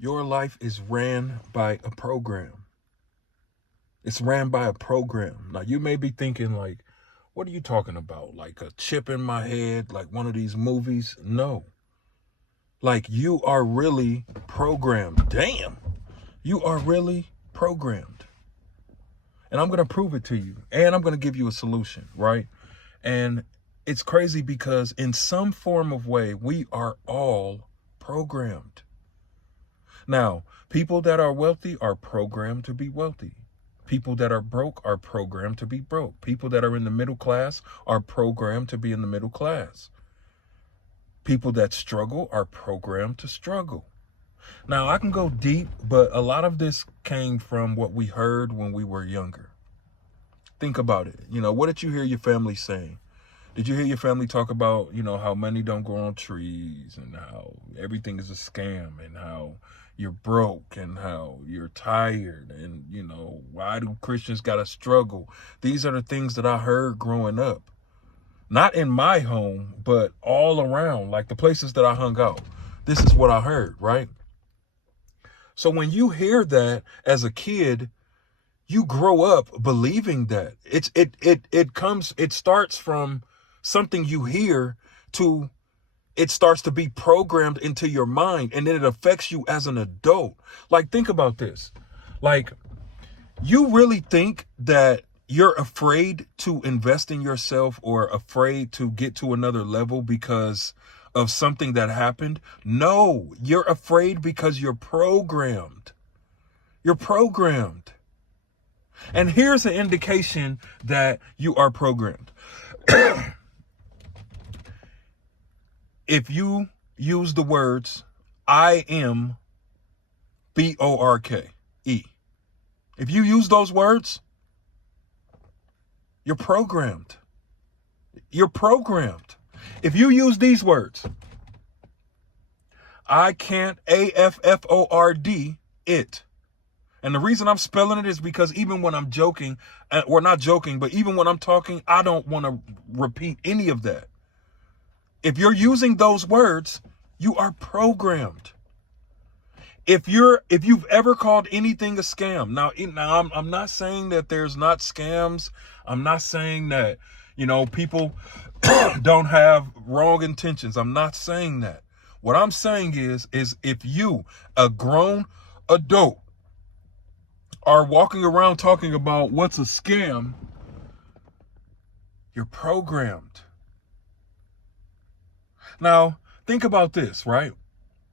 Your life is ran by a program. It's ran by a program. Now, you may be thinking, like, what are you talking about? Like a chip in my head, like one of these movies? No. Like, you are really programmed. Damn. You are really programmed. And I'm going to prove it to you. And I'm going to give you a solution, right? And it's crazy because in some form of way, we are all programmed. Now, people that are wealthy are programmed to be wealthy. People that are broke are programmed to be broke. People that are in the middle class are programmed to be in the middle class. People that struggle are programmed to struggle. Now, I can go deep, but a lot of this came from what we heard when we were younger. Think about it. What did you hear your family saying? Did you hear your family talk about, how money don't grow on trees and how everything is a scam and how you're broke and how you're tired and, why do Christians got to struggle? These are the things that I heard growing up. Not in my home, but all around, like the places that I hung out. This is what I heard, right? So when you hear that as a kid, you grow up believing that. It starts from something you hear to it starts to be programmed into your mind, and then it affects you as an adult. Like, think about this. Like, you really think that you're afraid to invest in yourself or afraid to get to another level because of something that happened? No, you're afraid because you're programmed. You're programmed. And here's an indication that you are programmed. If you use the words, I am B-O-R-K-E. If you use those words, you're programmed. You're programmed. If you use these words, I can't A-F-F-O-R-D it. And the reason I'm spelling it is because even when I'm joking, or not joking, but even when I'm talking, I don't want to repeat any of that. If you're using those words, you are programmed. If you've ever called anything a scam, now I'm not saying that there's not scams. I'm not saying that, people don't have wrong intentions. I'm not saying that. What I'm saying is if you, a grown adult, are walking around talking about what's a scam, you're programmed. Now, think about this, right?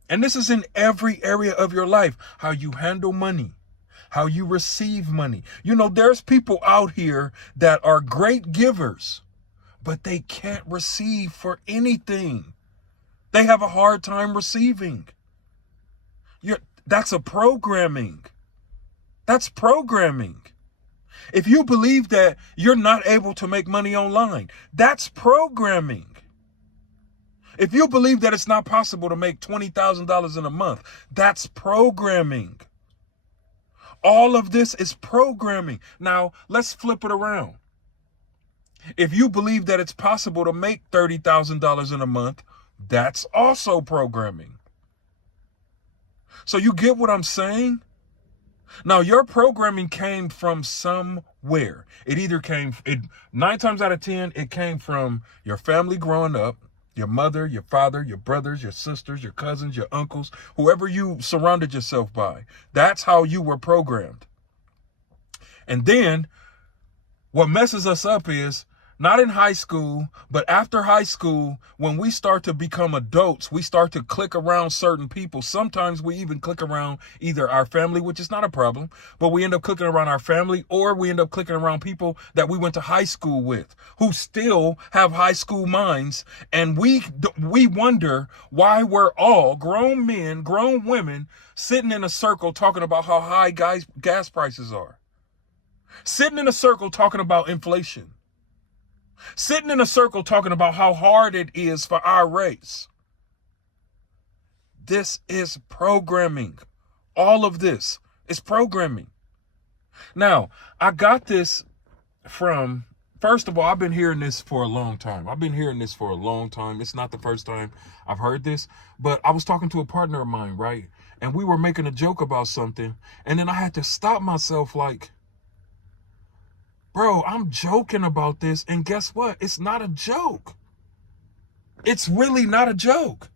And this is in every area of your life. How you handle money, how you receive money. There's people out here that are great givers, but they can't receive for anything. They have a hard time receiving. That's a programming. That's programming. If you believe that you're not able to make money online, that's programming. If you believe that it's not possible to make $20,000 in a month, that's programming. All of this is programming. Now, let's flip it around. If you believe that it's possible to make $30,000 in a month, that's also programming. So you get what I'm saying? Now, your programming came from somewhere. It either came, 9 times out of 10, it came from your family growing up, your mother, your father, your brothers, your sisters, your cousins, your uncles, whoever you surrounded yourself by. That's how you were programmed. And then what messes us up is not in high school, but after high school, when we start to become adults, we start to click around certain people. Sometimes we even click around either our family, which is not a problem, but we end up clicking around our family, or we end up clicking around people that we went to high school with who still have high school minds. And we wonder why we're all grown men, grown women sitting in a circle talking about how high gas prices are. Sitting in a circle talking about inflation. Sitting in a circle talking about how hard it is for our race. This is programming. All of this is programming. Now, I got this from, first of all, I've been hearing this for a long time. It's not the first time I've heard this, but I was talking to a partner of mine, right? and we were making a joke about something. And then I had to stop myself like, bro, I'm joking about this. And guess what? It's not a joke. It's really not a joke.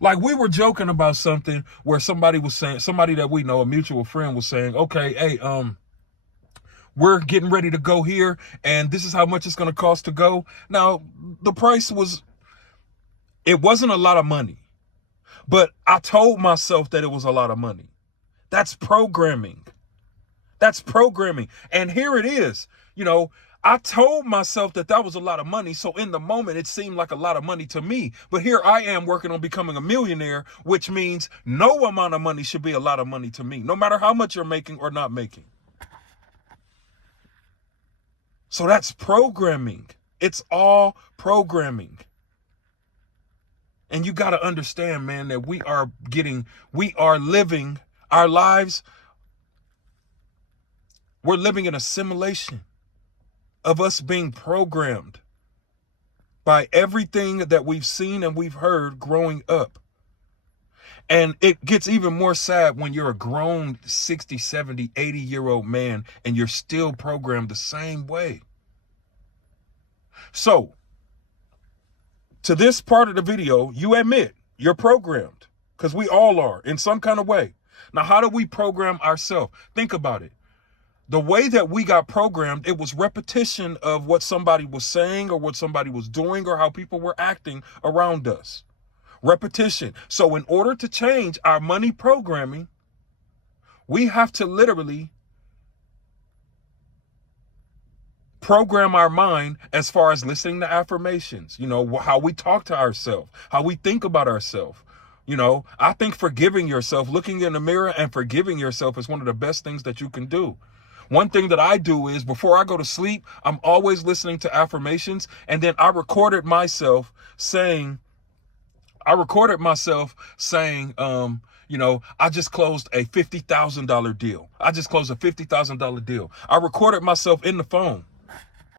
Like, we were joking about something where somebody was saying, somebody that we know, a mutual friend was saying, okay, hey, we're getting ready to go here, and this is how much it's going to cost to go. Now, the price it wasn't a lot of money, but I told myself that it was a lot of money. That's programming. That's programming. And here it is. I told myself that was a lot of money. So in the moment, it seemed like a lot of money to me. But here I am working on becoming a millionaire, which means no amount of money should be a lot of money to me, no matter how much you're making or not making. So that's programming. It's all programming. And you got to understand, man, that we are living our lives. We're living in a simulation of us being programmed by everything that we've seen and we've heard growing up. And it gets even more sad when you're a grown 60, 70, 80-year-old man and you're still programmed the same way. So, to this part of the video, you admit you're programmed, because we all are in some kind of way. Now, how do we program ourselves? Think about it. The way that we got programmed, it was repetition of what somebody was saying or what somebody was doing or how people were acting around us. Repetition. So in order to change our money programming, we have to literally program our mind as far as listening to affirmations, how we talk to ourselves, how we think about ourselves. I think forgiving yourself, looking in the mirror and forgiving yourself is one of the best things that you can do. One thing that I do is before I go to sleep, I'm always listening to affirmations. And then I recorded myself saying, I just closed a $50,000 deal. I just closed a $50,000 deal. I recorded myself in the phone.